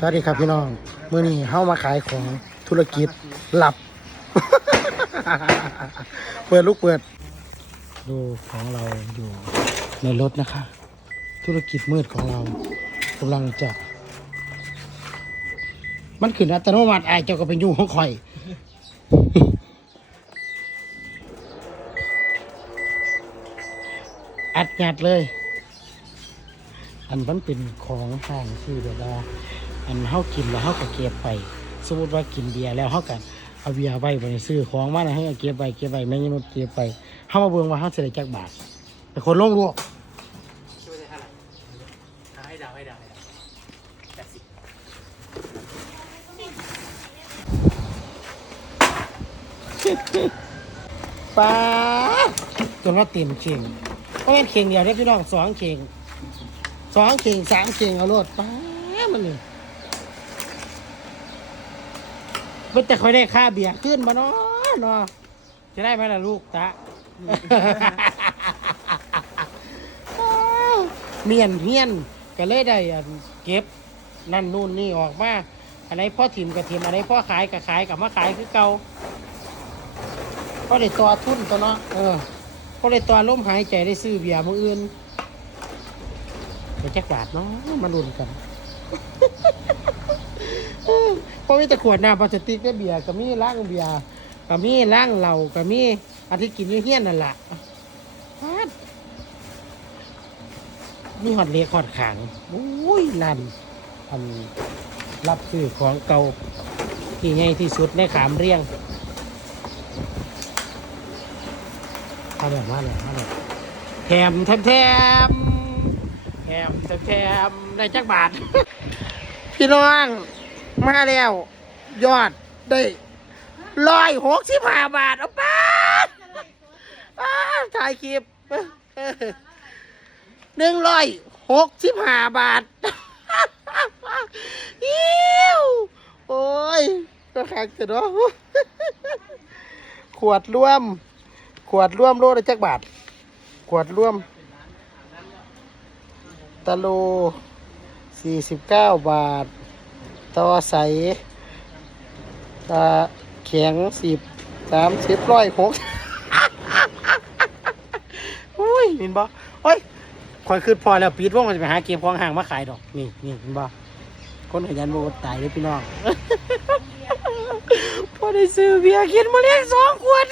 สวัสดีครับพี่น้องมื้อนี้เฮามาขายของธุรกิจหลับ เปิดลูกเปิด ดูของเราอยู่ในรถนะคะ ธุรกิจมืดของเรากำลังจะ มันขึ้นอัตโนมัติไอเจ้าก็เป็นยู่ของข่อย อัดงัดเลย อันมันเป็นของห่างคือแบบว่า อันเฮากินแล้วเฮาก็เก็บไป สมมติว่ากินเบียร์แล้วเฮากันเอาเบียร์ไว้บนซื้อของมาแล้วให้เก็บไว้เก็บไว้แม่งยังเก็บไปเฮามาเบิ่งว่าเฮาสิได้จักบาทแต่คนลงลวกคิดว่าจะเท่าไหร่เอาให้ดาให้ดาให้เดาแปดสิบป้าจนว่าเต็มเข่งเพราะเป็นเข่งเดียวได้พี่น้องสองเข่งสองเข่งสามเข่งเอาโลดป้ามันนี่ เพิ่นแต่ค่อยได้ค่าเบียร์ขึ้นมาเนาะเนาะจะได้ไหมล่ะลูกตะ เมียนเฮียนก็เลยได้อันเก็บนั่นนู่นนี่ออกมาอันไหนพ่อถิ่มกับถิ่มอันไหนพ่อขายกับขายกับมาขายคือเก่าพ่อได้ตัวทุนตัวเนาะเออพ่อได้ตัวล้มหายใจได้ซื้อเบียร์มืออื่นไปแจ็คบาทเนาะมาลุ้นกัน พ่อมีแต่ขวดน้ำพลาสติกได้เบียร์ก็มีล้างเบียร์ก็มีล้างเหล้าก็มีอันที่กินอยู่เฮี้ยนนั่นแหละมีหอดเล็กหอดขางโอ้ยนั่นอันรับซื้อของเก่าที่ใหญ่ที่สุดในขามเรียงทำแบบว่าอะไรว่าอะไรแถมแถมแถมแถมแถมแถมได้จักบาท พี่น้อง มาแล้ว ยอดได้ร้อยหกสิบห้าบาทเอาไป้าถ่ายคลิปหนึ่งร้อยหกสิบห้าบาทอิ้วโอ้ยก็ขักแต่เนาะขวดร่วม ขวดร่วมโลละจักบาท ขวดร่วม ตะโลสี่สิบเก้าบาท ต่อใสตาแข็งสิบสามสิบร้อยหกอุ้ยมินบอโอ้ยคอยคืดพอแล้วปีดว่ามันจะไปหาเก็บของห่างมาขายดอกนี่นี่เห็นบ่คนขยันโบตายเลยพี่น้องพอได้ซื้อเบียร์กินมาเลี้ยงสองขวด